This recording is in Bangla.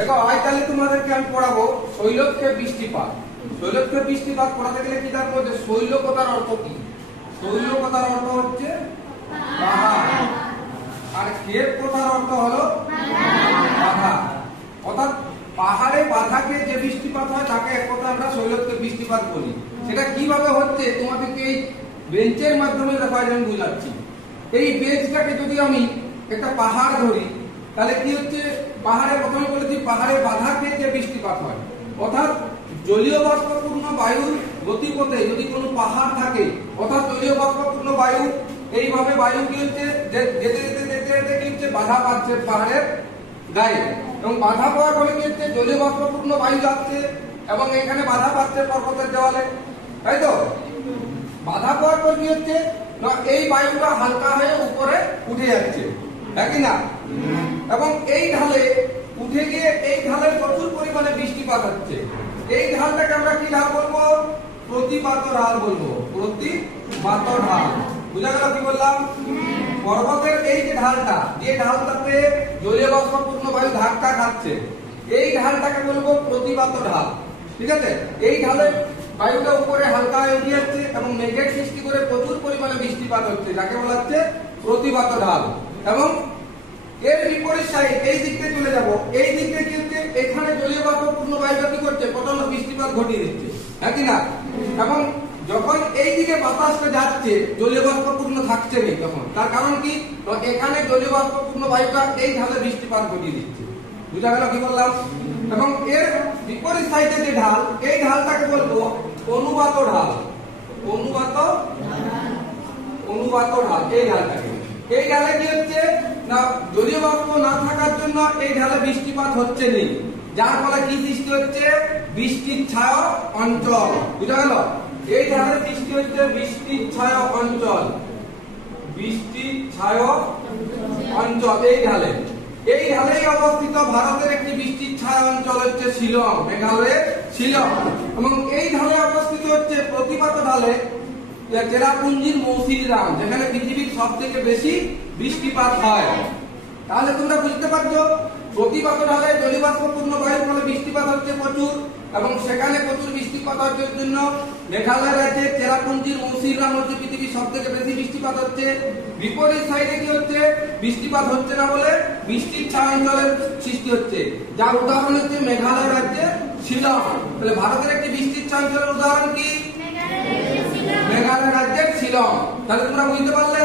দেখো আজ তাহলে তোমাদেরকে আমি পড়াবো শৈলক্ষে বৃষ্টিপাত। শৈলক্ষে বৃষ্টিপাত পড়াতে গেলে কি তার মধ্যে শৈল কথার অর্থ কি? শৈল কথার অর্থ হচ্ছে পাহাড়, আর ক্ষেত কথার অর্থ হলো বাধা। অর্থাৎ পাহাড়ে বাধাকে যে বৃষ্টিপাত হয় তাকে এক কথা আমরা শৈলক্ষে বৃষ্টিপাত বলি। সেটা কিভাবে হচ্ছে তোমাদেরকে এই বেঞ্চের মাধ্যমে দেখা আমি বুঝাচ্ছি। এই বেঞ্চটাকে যদি আমি একটা পাহাড় ধরি তাহলে কি হচ্ছে, পাহাড়ে প্রথমে বলেছি পাহাড়ে বাধাকে যে বৃষ্টিপাত হয়, অর্থাৎ জলীয় বাষ্পপূর্ণ বায়ুর গতিপথে যদি কোনো পাহাড় থাকে, অর্থাৎ জলীয় বাষ্পপূর্ণ বায়ু এইভাবে বায়ু কি হচ্ছে যেতে যেতে যেতে যেতে কি হচ্ছে বাধা পাচ্ছে পাহাড়ের গায়ে, এবং বাধা পাওয়ার ফলে কি হচ্ছে জলীয় বাষ্পপূর্ণ বায়ু যাচ্ছে এবং এখানে বাধা পাচ্ছে পর্বতের দেওয়ালে, তাই তো? বাধা পাওয়ার পর কি হচ্ছে না এই বায়ুটা হালকা হয়ে উপরে উঠে যাচ্ছে, তাই কি না? এবং এই ঢালে উঠে গিয়ে এই ঢালে প্রচুর পরিমাণে বৃষ্টিপাত হচ্ছে। এই ঢালটাকে আমরা কি ঢাল বলবো? প্রতিপাত ঢাল বলবো। প্রতিপাত ঢাল বুঝা গেল কি বললাম? পর্বতের এই যে ঢালটা, যে ঢালটাতে জলীয় বাষ্পপূর্ণ বায়ু ধাক্কা খাচ্ছে, এই ঢালটাকে বলবো প্রতিপাত ঢাল। ঠিক আছে? এই ঢালে বায়ুটা উপরে হালকা হয়ে উঠে যাচ্ছে এবং মেঘের সৃষ্টি করে প্রচুর পরিমাণে বৃষ্টিপাত হচ্ছে, যাকে বলা হচ্ছে প্রতিপাত ঢাল। এবং এর বিপরীত সাইড এই দিক থেকে চলে যাব, এই দিক থেকে কি হচ্ছে এখানে জলীয় বাষ্পপূর্ণ বায়ুটা কি করছে প্রচন্ড বৃষ্টিপাত ঘটিয়ে দিচ্ছে, হ্যাঁ কি না? এবং যখন এই দিকে বাতাসটা যাচ্ছে জলীয় বাষ্পপূর্ণ থাকছে না তখন, তার কারণ কি এখানে জলীয় বাষ্পপূর্ণ বায়ুটা এই ঢালে বৃষ্টিপাত ঘটিয়ে দিচ্ছে। বুঝা গেল কি বললাম? এবং এর বিপরীত সাইডে যে ঢাল, এই ঢালটাকে বলবো অনুবাত ঢাল। অনুবাত ঢাল এই ঢালটাকে, এই ঢালে কি হচ্ছে না জলীয় বাষ্প না থাকার জন্য এই ঢালে বৃষ্টিপাত হচ্ছে না, যার ফলে কি সৃষ্টি হচ্ছে বৃষ্টির ছায়া অঞ্চল। বুঝা গেল? এই ঢালে সৃষ্টি হচ্ছে বৃষ্টির ছায়া অঞ্চল। বৃষ্টির ছায়া অঞ্চল এই ঢালেই অবস্থিত ভারতের একটি বৃষ্টির ছায়া অঞ্চল হচ্ছে শিলং, মেঘালয়ের শিলং। এবং এই ঢালে অবস্থিত হচ্ছে প্রতিপাত ঢালে চেরাপুঞ্জির মৌসিনরাম, যেখানে পৃথিবীর সব থেকে বেশি বৃষ্টিপাত হয়। তাহলে তোমরা বুঝতে পারছো প্রতিপাত ঢালে জলীয় বাষ্পপূর্ণ বায়ুর ফলে বৃষ্টিপাত হচ্ছে প্রচুর, এবং সেখানে প্রচুর বৃষ্টিপাত হওয়ার জন্য মেঘালয় রাজ্যের চেরাপুঞ্জির মৌসিনরাম হচ্ছে পৃথিবীর সব থেকে বেশি বৃষ্টিপাত হচ্ছে। বিপরীত সাইডে কি হচ্ছে বৃষ্টিপাত হচ্ছে না বলে বৃষ্টির ছায়া অঞ্চলের সৃষ্টি হচ্ছে, যার উদাহরণ হচ্ছে মেঘালয় রাজ্যের শিলং। তাহলে ভারতের একটি বৃষ্টির ছায়া অঞ্চলের উদাহরণ কি? মেঘালয় রাজ্যের শিলং। তাহলে তোমরা বুঝতে পারলে